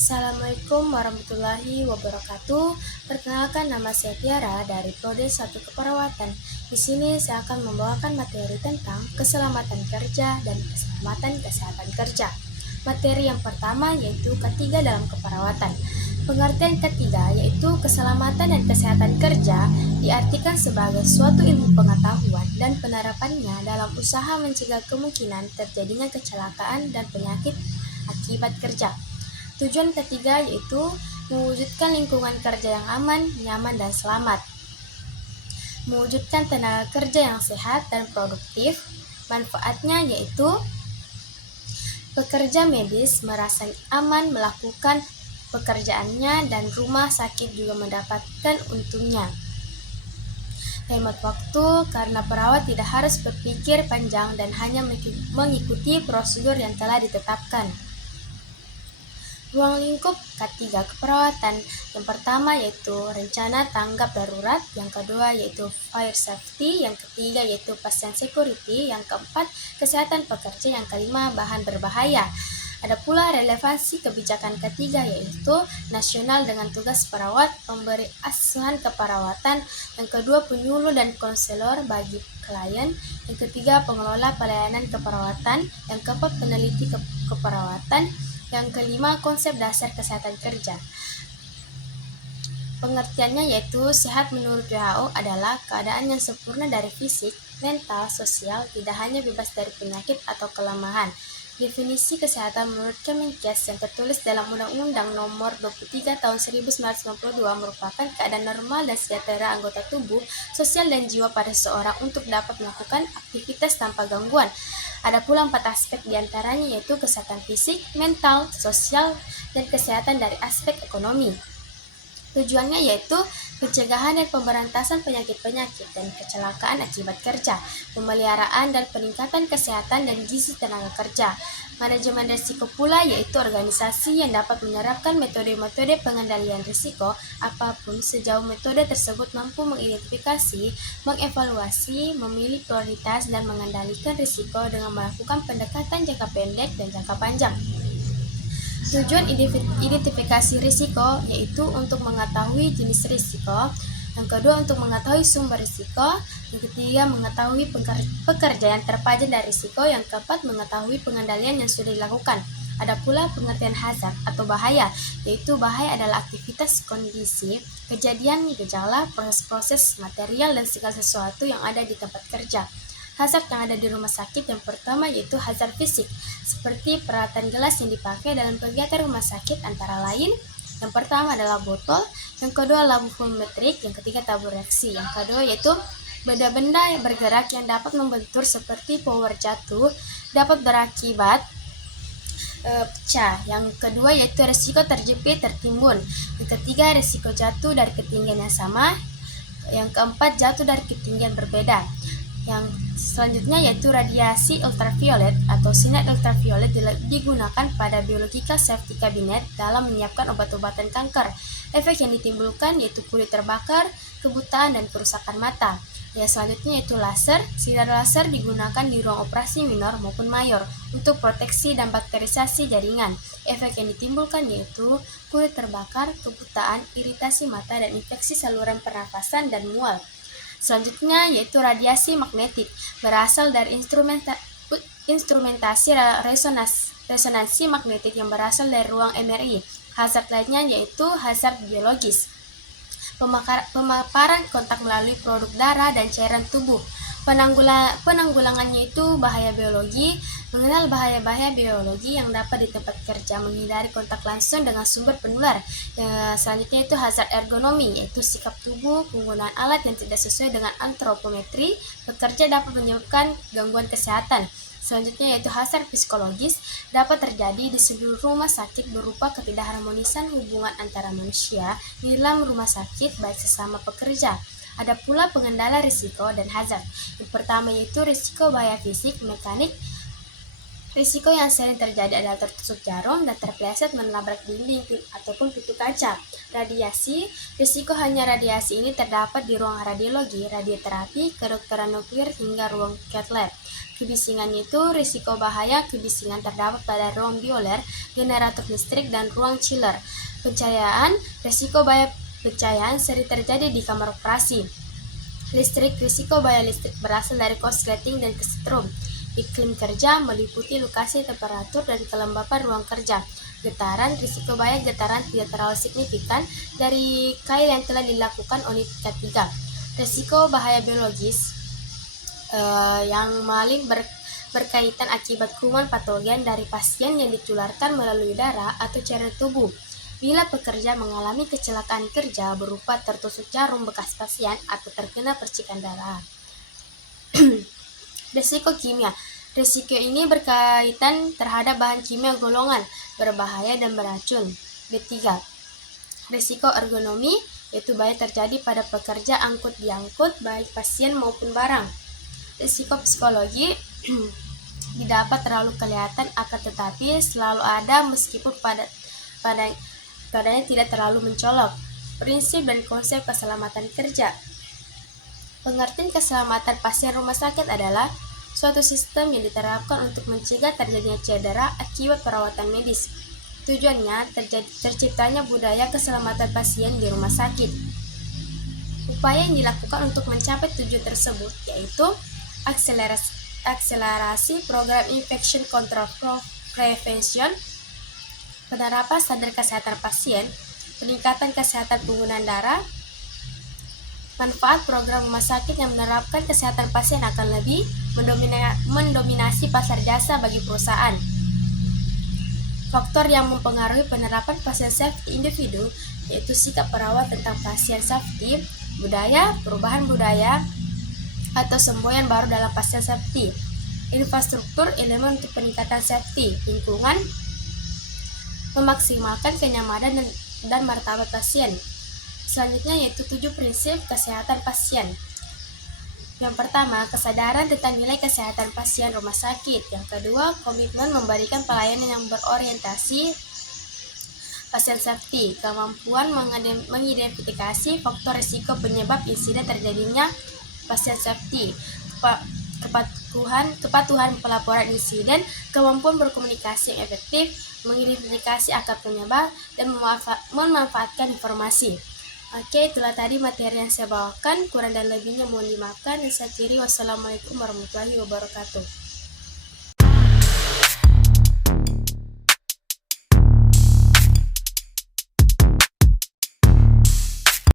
Assalamualaikum warahmatullahi wabarakatuh. Perkenalkan, nama saya Tiara dari Prodi 1 Keperawatan. Di sini saya akan membawakan materi tentang keselamatan kerja dan keselamatan kesehatan kerja. Materi yang pertama yaitu ketiga dalam keperawatan. Pengertian ketiga yaitu keselamatan dan kesehatan kerja diartikan sebagai suatu ilmu pengetahuan dan penerapannya dalam usaha mencegah kemungkinan terjadinya kecelakaan dan penyakit akibat kerja. Tujuan ketiga yaitu mewujudkan lingkungan kerja yang aman, nyaman, dan selamat. Mewujudkan tenaga kerja yang sehat dan produktif. Manfaatnya yaitu pekerja medis merasa aman melakukan pekerjaannya dan rumah sakit juga mendapatkan untungnya. Hemat waktu karena perawat tidak harus berpikir panjang dan hanya mengikuti prosedur yang telah ditetapkan. Ruang lingkup ketiga keperawatan. Yang pertama yaitu rencana tanggap darurat, yang kedua yaitu fire safety, yang ketiga yaitu patient security, yang keempat kesehatan pekerja, yang kelima bahan berbahaya. Ada pula relevansi kebijakan ketiga yaitu nasional dengan tugas perawat, pemberi asuhan keperawatan, yang kedua penyuluh dan konselor bagi klien, yang ketiga pengelola pelayanan keperawatan, yang keempat peneliti keperawatan, yang kelima, konsep dasar kesehatan kerja. Pengertiannya yaitu sehat menurut WHO adalah keadaan yang sempurna dari fisik, mental, sosial, tidak hanya bebas dari penyakit atau kelemahan. Definisi kesehatan menurut Kemenkes yang tertulis dalam Undang-Undang Nomor 23 Tahun 1992 merupakan keadaan normal dan sejahtera anggota tubuh, sosial dan jiwa pada seseorang untuk dapat melakukan aktivitas tanpa gangguan. Ada pula 4 aspek diantaranya yaitu kesehatan fisik, mental, sosial, dan kesehatan dari aspek ekonomi. Tujuannya yaitu pencegahan dan pemberantasan penyakit-penyakit dan kecelakaan akibat kerja, pemeliharaan dan peningkatan kesehatan dan gizi tenaga kerja. Manajemen risiko pula yaitu organisasi yang dapat menerapkan metode-metode pengendalian risiko apapun sejauh metode tersebut mampu mengidentifikasi, mengevaluasi, memilih prioritas dan mengendalikan risiko dengan melakukan pendekatan jangka pendek dan jangka panjang. Tujuan identifikasi risiko yaitu untuk mengetahui jenis risiko, yang kedua untuk mengetahui sumber risiko, yang ketiga mengetahui pekerjaan terpajan dari risiko, yang keempat mengetahui pengendalian yang sudah dilakukan. Ada pula pengertian hazard atau bahaya, yaitu bahaya adalah aktivitas, kondisi, kejadian, gejala, proses-proses, material, dan segala sesuatu yang ada di tempat kerja. Hazard yang ada di rumah sakit yang pertama yaitu hazard fisik, seperti peralatan gelas yang dipakai dalam kegiatan rumah sakit antara lain. Yang pertama adalah botol, yang kedua lampu volumetrik, yang ketiga tabur reaksi, yang kedua yaitu benda-benda yang bergerak yang dapat membentur seperti power jatuh, dapat berakibat pecah. Yang kedua yaitu resiko terjepit tertimbun, yang ketiga resiko jatuh dari ketinggian yang sama, yang keempat jatuh dari ketinggian berbeda. Yang selanjutnya yaitu radiasi ultraviolet atau sinar ultraviolet digunakan pada biological safety cabinet dalam menyiapkan obat-obatan kanker. Efek yang ditimbulkan yaitu kulit terbakar, kebutaan, dan kerusakan mata. Yang selanjutnya yaitu laser. Sinar laser digunakan di ruang operasi minor maupun mayor untuk proteksi dan bakterisasi jaringan. Efek yang ditimbulkan yaitu kulit terbakar, kebutaan, iritasi mata, dan infeksi saluran pernafasan dan mual. Selanjutnya yaitu radiasi magnetik, berasal dari instrumentasi resonansi magnetik yang berasal dari ruang MRI. Hazard lainnya yaitu hazard biologis, pemaparan kontak melalui produk darah dan cairan tubuh. Penanggulangannya itu bahaya biologi, mengenal bahaya-bahaya biologi yang dapat di tempat kerja, menghindari kontak langsung dengan sumber penular. Selanjutnya itu hazard ergonomi, yaitu sikap tubuh, penggunaan alat yang tidak sesuai dengan antropometri pekerja dapat menyebabkan gangguan kesehatan. Selanjutnya yaitu hazard psikologis, dapat terjadi di seluruh rumah sakit berupa ketidakharmonisan hubungan antara manusia di dalam rumah sakit baik sesama pekerja. Ada pula pengendala risiko dan hazard. Yang pertama yaitu risiko bahaya fisik, mekanik. Risiko yang sering terjadi adalah tertusuk jarum dan terpeleset menabrak dinding ataupun pintu kaca. Radiasi, risiko hanya radiasi ini terdapat di ruang radiologi, radioterapi, kedokteran nuklir hingga ruang cath lab. Kebisingannya itu risiko bahaya kebisingan terdapat pada ruang boiler, generator listrik, dan ruang chiller. Pencahayaan, risiko bahaya pencahayaan sering terjadi di kamar operasi. Listrik, risiko bahaya listrik berasal dari korsleting dan kesetrum. Iklim kerja meliputi lokasi, temperatur, dan kelembapan ruang kerja. Getaran, risiko bahaya getaran tidak terlalu signifikan dari kail yang telah dilakukan oleh pihak ketiga. Risiko bahaya biologis yang paling berkaitan akibat kuman patogen dari pasien yang ditularkan melalui darah atau cairan tubuh. Bila pekerja mengalami kecelakaan kerja berupa tertusuk jarum bekas pasien atau terkena percikan darah. Risiko kimia. Risiko ini berkaitan terhadap bahan kimia golongan berbahaya dan beracun. B3. Risiko ergonomi, yaitu bahaya terjadi pada pekerja angkut diangkut baik pasien maupun barang. Risiko psikologi didapat terlalu kelihatan akan tetapi selalu ada meskipun padanya tidak terlalu mencolok. Prinsip dan konsep keselamatan kerja. Pengertian keselamatan pasien rumah sakit adalah suatu sistem yang diterapkan untuk mencegah terjadinya cedera akibat perawatan medis. Tujuannya terciptanya budaya keselamatan pasien di rumah sakit. Upaya yang dilakukan untuk mencapai tujuan tersebut yaitu akselerasi program infection control prevention, penerapan standar kesehatan pasien, peningkatan kesehatan penggunaan darah, manfaat program rumah sakit yang menerapkan kesehatan pasien akan lebih mendominasi pasar jasa bagi perusahaan. Faktor yang mempengaruhi penerapan pasien safety individu yaitu sikap perawat tentang pasien safety, budaya, perubahan budaya, atau semboyan baru dalam pasien safety. Infrastruktur elemen untuk peningkatan safety, lingkungan, memaksimalkan kenyamanan dan martabat pasien. Selanjutnya yaitu 7 prinsip kesehatan pasien. Yang pertama, kesadaran tentang nilai kesehatan pasien rumah sakit. Yang kedua, komitmen memberikan pelayanan yang berorientasi pasien safety, kemampuan mengidentifikasi faktor risiko penyebab insiden terjadinya pasien safety, kepatuhan pelaporan insiden, kemampuan berkomunikasi yang efektif, mengidentifikasi akar penyebab, dan memanfaatkan informasi. Oke, itulah tadi materi yang saya bawakan. Kurang dan lebihnya mohon dimaafkan. Dan saya akhiri, wassalamualaikum warahmatullahi wabarakatuh.